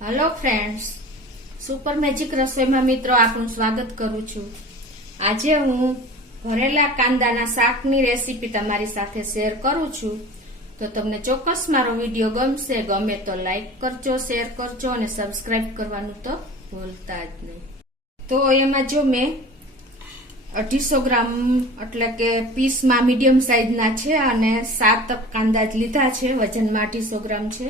Hello friends, super magic રસોઈમાં મિત્રો આપનું સ્વાગત કરું છું। આજે હું ભરેલા કાંદાના શાકની રેસીપી તમારી સાથે શેર કરું છું। તો તમને ચોક્કસ મારો વિડીયો ગમશે, ગમે તો લાઈક કરજો, શેર કરજો અને સબસ્ક્રાઇબ કરવાનું તો ભૂલતા જ નહીં। તો એમાં જો મેં 250 ગ્રામ એટલે કે પીસમાં મીડિયમ સાઈઝના છે અને 7 કાંદા જ લીધા છે, વજનમાં 250 ગ્રામ છે।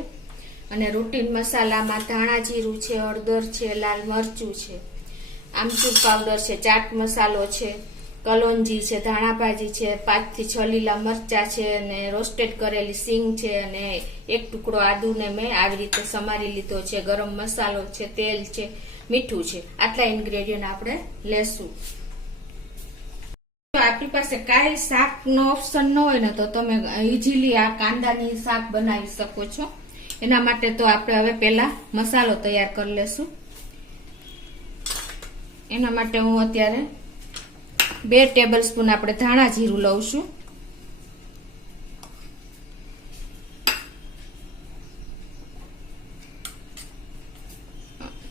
અને રૂટીન મસાલામાં ધાણા જીરું છે, હળદર છે, લાલ મરચું છે, આમચૂર પાવડર છે, ચાટ મસાલો છે, કલોંજી છે, ધાણા ભાજી છે, 5 થી 6 લીલા મરચા છે અને રોસ્ટેડ કરેલી સિંગ છે અને એક ટુકડો આદુને મેં આવી રીતે સમારી લીધો છે, ગરમ મસાલો છે, તેલ છે, મીઠું છે। આટલા ઇન્ગ્રેડિયન્ટ આપણે લેશું। તો આપણી પાસે કાંઈ શાકનો ઓપ્શન ન હોય ને તો તમે ઇઝીલી આ કાંદાની શાક બનાવી શકો છો। એના માટે તો આપણે હવે પહેલા મસાલો તૈયાર કરી લેશું। એના માટે હું અત્યારે 2 ટેબલસ્પૂન આપણે ધાણા જીરું લઉં છું,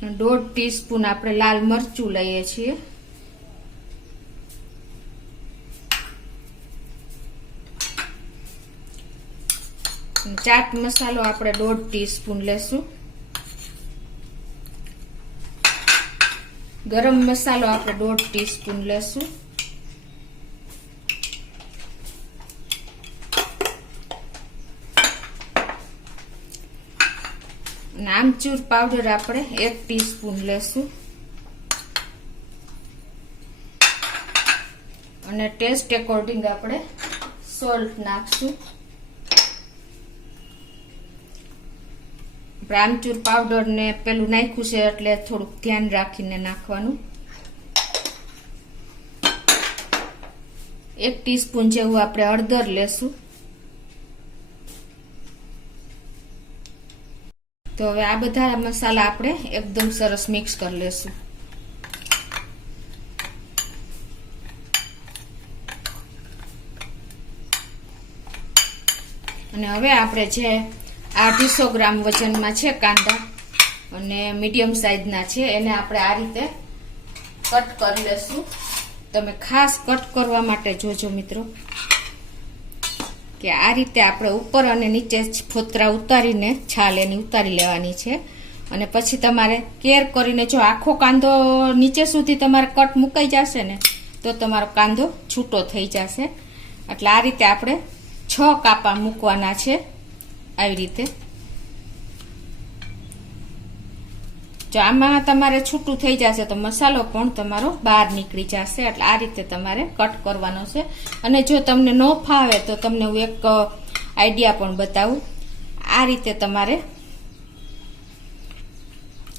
1/2 ટીસ્પૂન આપણે લાલ મરચું લઈએ છીએ, ચાટ મસાલો આપણે 1/2 ટીસ્પૂન લેશું, ગરમ મસાલો આપણે 1/2 ટીસ્પૂન લેશું, અને આમચૂર પાવડર આપણે 1 ટીસ્પૂન લેશું, અને ટેસ્ટ એકોર્ડિંગ આપણે સોલ્ટ નાખશું। આમચૂર પાવડર ને પેલું નાખ્યું છે એટલે થોડુંક ધ્યાન રાખીને નાખવાનું। 1 ટીસ્પૂન જેવું આપણે હળદર લેશું। તો હવે આ બધા મસાલા આપણે એકદમ સરસ મિક્સ કરી લેશું। અને હવે આપણે જે 250 ગ્રામ વજનમાં છે કાંદા અને મીડિયમ સાઈઝના છે, એને આપણે આ રીતે કટ કરી લેશું। તમે ખાસ કટ કરવા માટે જોજો મિત્રો કે આ રીતે આપણે ઉપર અને નીચે ફોતરા ઉતારીને છાલ એની ઉતારી લેવાની છે। અને પછી તમારે કેર કરીને જો આખો કાંદો નીચે સુધી તમારે કટ મુકાઈ જશે ને તો તમારો કાંદો છૂટો થઈ જશે। એટલે આ રીતે આપણે 6 કાપા મૂકવાના છે આવી રીતે। જો આમાં તમારે છૂટું થઈ જશે તો મસાલો પણ તમારો બહાર નીકળી જશે, એટલે આ રીતે તમારે કટ કરવાનો છે। અને જો તમને ન ફાવે તો તમને હું એક આઈડિયા પણ બતાવું। આ રીતે તમારે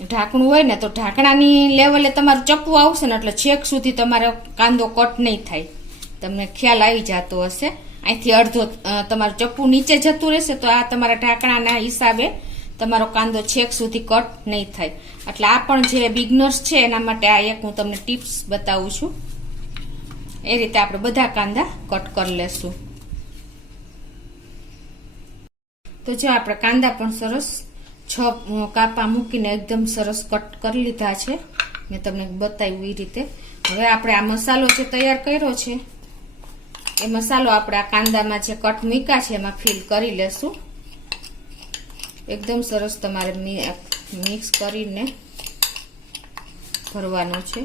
ઢાંકણું હોય ને તો ઢાંકણાની લેવલે તમારું ચપ્પુ આવશે ને એટલે છેક સુધી તમારો કાંદો કટ નહીં થાય, તમને ખ્યાલ આવી જતો હશે। અહીંથી અડધો તમારું ચપ્પુ નીચે જતું રહેશે તો આ તમારા ઢાંકણાના હિસાબે તમારો કાંદો છેક સુધી કટ નહીં થાય। એટલે આ પણ જે બિગનર્સ છે એના માટે આ એક હું તમને ટિપ્સ બતાવું છું। એ રીતે આપણે બધા કાંદા કટ કરી લેશું। તો જો આપણે કાંદા પણ સરસ 6 કાપા મૂકીને એકદમ સરસ કટ કરી લીધા છે, મેં તમને બતાવ્યું એ રીતે। હવે આપણે આ મસાલો જે તૈયાર કર્યો છે એ મસાલો આપણે આ કાંદામાં જે કટ મૂક્યા છે એમાં ફિલ કરી લેશું। એકદમ સરસ તમારે મિક્સ કરીને ભરવાનો છે।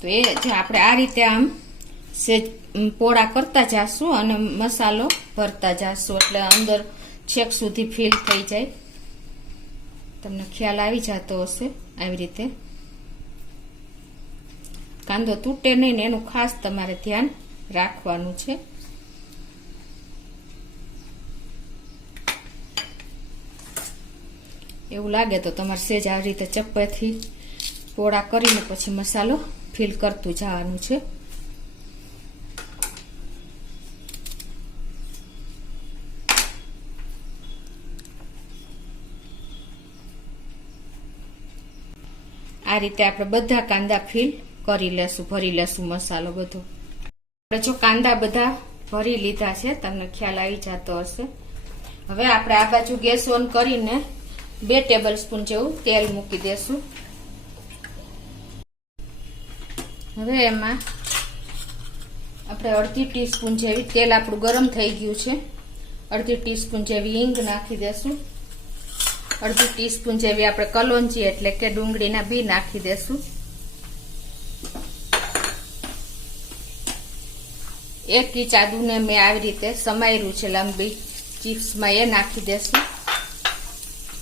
તો એ જે આપણે આ રીતે આમ સેજ પોળા કરતા જાશું અને મસાલો ભરતા જાશું એટલે અંદર છેક સુધી ફિલ થઈ જાય, તમને ખ્યાલ આવી જતો હશે। આવી રીતે કાંદો તૂટે નહીં ને એનું ખાસ તમારે ધ્યાન રાખવાનું છે। એવું લાગે તો તમારે સેજ આવી રીતે ચપ્પાથી પોળા કરીને પછી મસાલો ફિલ કરતું જવાનું છે। આ રીતે આપણે બધા કાંદા ફિલ કરી લેશું, ભરી લેશું મસાલો બધો। આપણે જો કાંદા બધા ભરી લીધા છે, તમને ખ્યાલ આવી જતો હશે। હવે આપણે આ બાજુ ગેસ ઓન કરીને 2 ટેબલ સ્પૂન જેવું તેલ મૂકી દેશું. હવે એમાં આપણે અડધી ટીસ્પૂન જેવી, તેલ આપણું ગરમ થઈ ગયું છે, અડધી ટીસ્પૂન જેવી હિંગ નાખી દેશું. અડધી ટીસ્પૂન જેવી આપણે કલોંજી એટલે કે ડુંગળીના બી નાખી દેશું. 1 ઇંચ આદુને મેં આવી રીતે સમાર્યું છે લંબી ચિપ્સમાં, એ નાખી દેશું.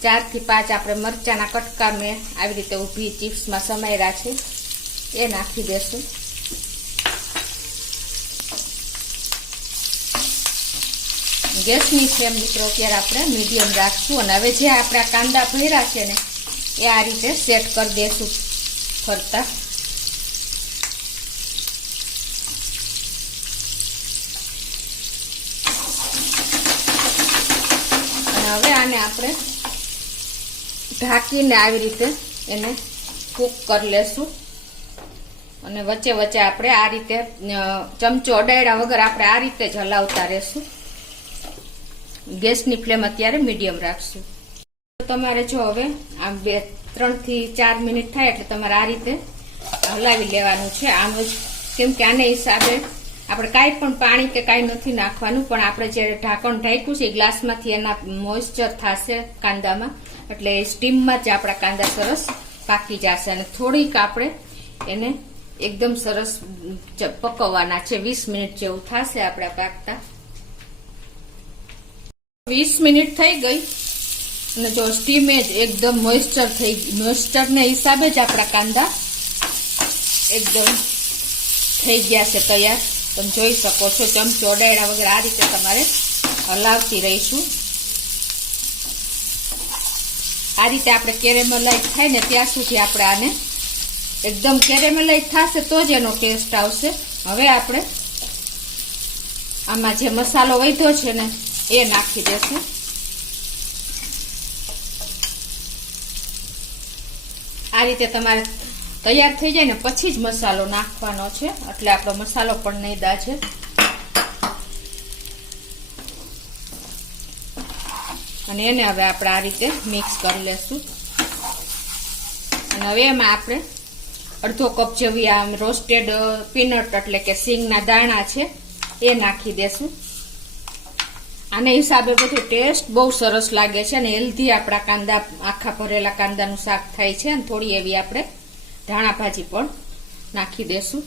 4 થી 5 આપણે મરચાના કટકા મેં આવી રીતે ઊભી ચિપ્સમાં સમાર્યા છે, એ નાખી દેશું. ગેસની ફ્લેમ મિત્રો અત્યારે આપણે મીડિયમ રાખશું. અને હવે જે આપણા કાંદા ભર્યા છે ને એ આ રીતે સેટ કરી દેશું ફરતા. અને હવે આને આપણે ઢાંકીને આવી રીતે એને કૂક કરી લેશું. અને વચ્ચે વચ્ચે આપણે આ રીતે ચમચો અડાડ્યા વગર આપણે આ રીતે જ હલાવતા રહેશું. ગેસની ફ્લેમ અત્યારે મીડિયમ રાખશું. તમારે જો હવે આમ 3 થી 4 મિનિટ થાય એટલે તમારે આ રીતે હલાવી લેવાનું છે. આમ જ, કેમ કે આને હિસાબે આપણે કાંઈ પણ પાણી કે કાંઈ નથી નાખવાનું, પણ આપણે જે ઢાંકણ ઢાંક્યું છે એ ગ્લાસમાંથી એના મોઇસ્ચર થશે કાંદામાં, એટલે સ્ટીમમાં જ આપણા કાંદા સરસ પાકી જશે. અને થોડીક આપણે એને એકદમ સરસ પકવવાના છે. 20 મિનિટ જેવું થશે આપણા પાકતા. 20 મિનિટ થઈ ગઈ અને જો સ્ટીમે જ એકદમ મોઇસ્ચરને હિસાબે જ આપણા કાંદા એકદમ થઈ ગયા છે તૈયાર. તમે જોઈ શકો છો, ચમચો અડાડ્યા વગર આ રીતે તમારે હલાવતી રહીશું. આ રીતે આપણે કેરેમલાઇઝ થાય ને ત્યાં સુધી આપણે આને એકદમ કેરેમલાઇઝ થશે તો જ એનો ટેસ્ટ આવશે. હવે આપણે આમાં જે મસાલો વધ્યો છે ને એ નાખી દેશું. આ રીતે તમારે તૈયાર થઈ જાય ને પછી જ મસાલો નાખવાનો છે, એટલે આપણો મસાલો પણ નહીં દાજે. અને એને હવે આપણે આ રીતે મિક્સ કરી લેશું. અને હવે એમાં આપણે અડધો કપ જેવી આમ રોસ્ટેડ પીનટ એટલે કે સિંગના દાણા છે એ નાખી દેશું. આને હિસાબે બધું ટેસ્ટ બહુ સરસ લાગે છે અને હેલ્ધી આપણા કાંદા, આખા ભરેલા કાંદાનું શાક થાય છે. અને થોડી એવી આપણે ધાણા ભાજી પણ નાખી દેશું.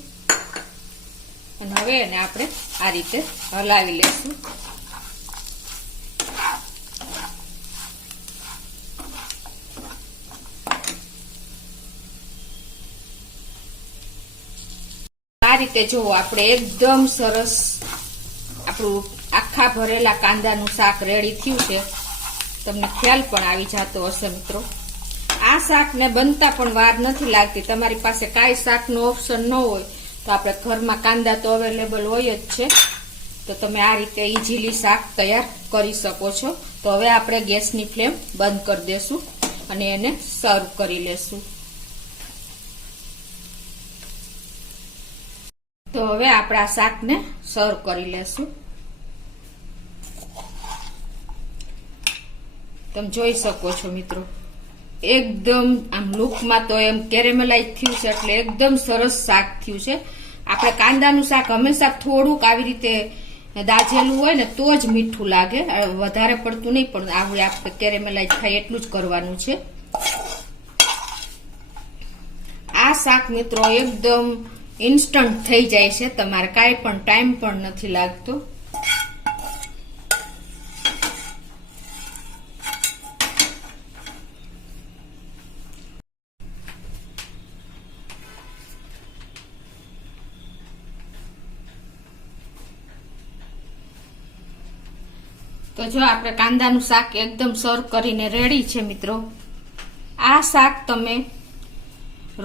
અને હવે એને આપણે આ રીતે હલાવી લેશું. આ રીતે જો આપણે એકદમ સરસ આપણું આખા ભરેલા કાંદાનું શાક રેડી થયું છે. તમને ખ્યાલ પણ આવી જતો હશે મિત્રો. આ શાકને બનતા પણ વાર નથી લાગતી. તમારી પાસે કાંઈ શાકનો ઓપ્શન ન હોય તો આપણે ઘરમાં કાંદા તો અવેલેબલ હોય જ છે, તો તમે આ રીતે ઇઝીલી શાક તૈયાર કરી શકો છો. તો હવે આપણે ગેસની ફ્લેમ બંધ કરી દેશું અને એને સર્વ કરી લેશું. તો હવે આપણે આ શાકને સર્વ કરી લેશું. તમે જોઈ શકો છો મિત્રો, એકદમ આમ લુકમાં તો એમ કેરેમલાઇઝ થયું છે એટલે એકદમ સરસ શાક થયું છે. આપણે કાંદાનું શાક હંમેશા થોડુંક આવી રીતે દાજેલું હોય ને તો જ મીઠું લાગે, વધારે પડતું નહીં, પણ આપણે કેરેમલાઇઝ થાય એટલું જ કરવાનું છે. આ શાક મિત્રો એકદમ ઇન્સ્ટન્ટ થઈ જાય છે, તમારે કાંઈ પણ ટાઈમ પણ નથી લાગતો. તો જો આપણે કાંદાનું શાક એકદમ સર્વ કરીને રેડી છે મિત્રો. આ શાક તમે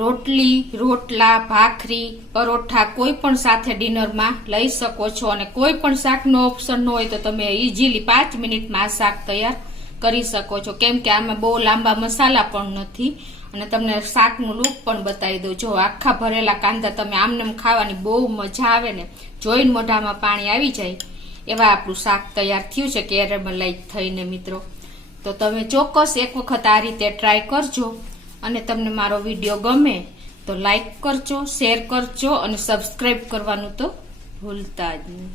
રોટલી, રોટલા, ભાખરી, પરોઠા કોઈ પણ સાથે ડિનરમાં લઈ શકો છો. અને કોઈ પણ શાકનો ઓપ્શન ન હોય તો તમે ઇઝીલી 5 મિનિટમાં આ શાક તૈયાર કરી શકો છો, કેમ કે આમાં બહુ લાંબા મસાલા પણ નથી. અને તમને શાકનું લુક પણ બતાવી દઉં. જો આખા ભરેલા કાંદા તમે આમનેમ ખાવાની બહુ મજા આવે ને, જોઈને મોઢામાં પાણી આવી જાય એવા આપણું શાક તૈયાર થયું છે કેરેમલાઇઝ થઈને મિત્રો. તો તમે ચોક્કસ એક વખત આ રીતે ટ્રાય કરજો અને તમને મારો વિડીયો ગમે તો લાઈક કરજો, શેર કરજો અને સબસ્ક્રાઇબ કરવાનું તો ભૂલતા જ નહીં.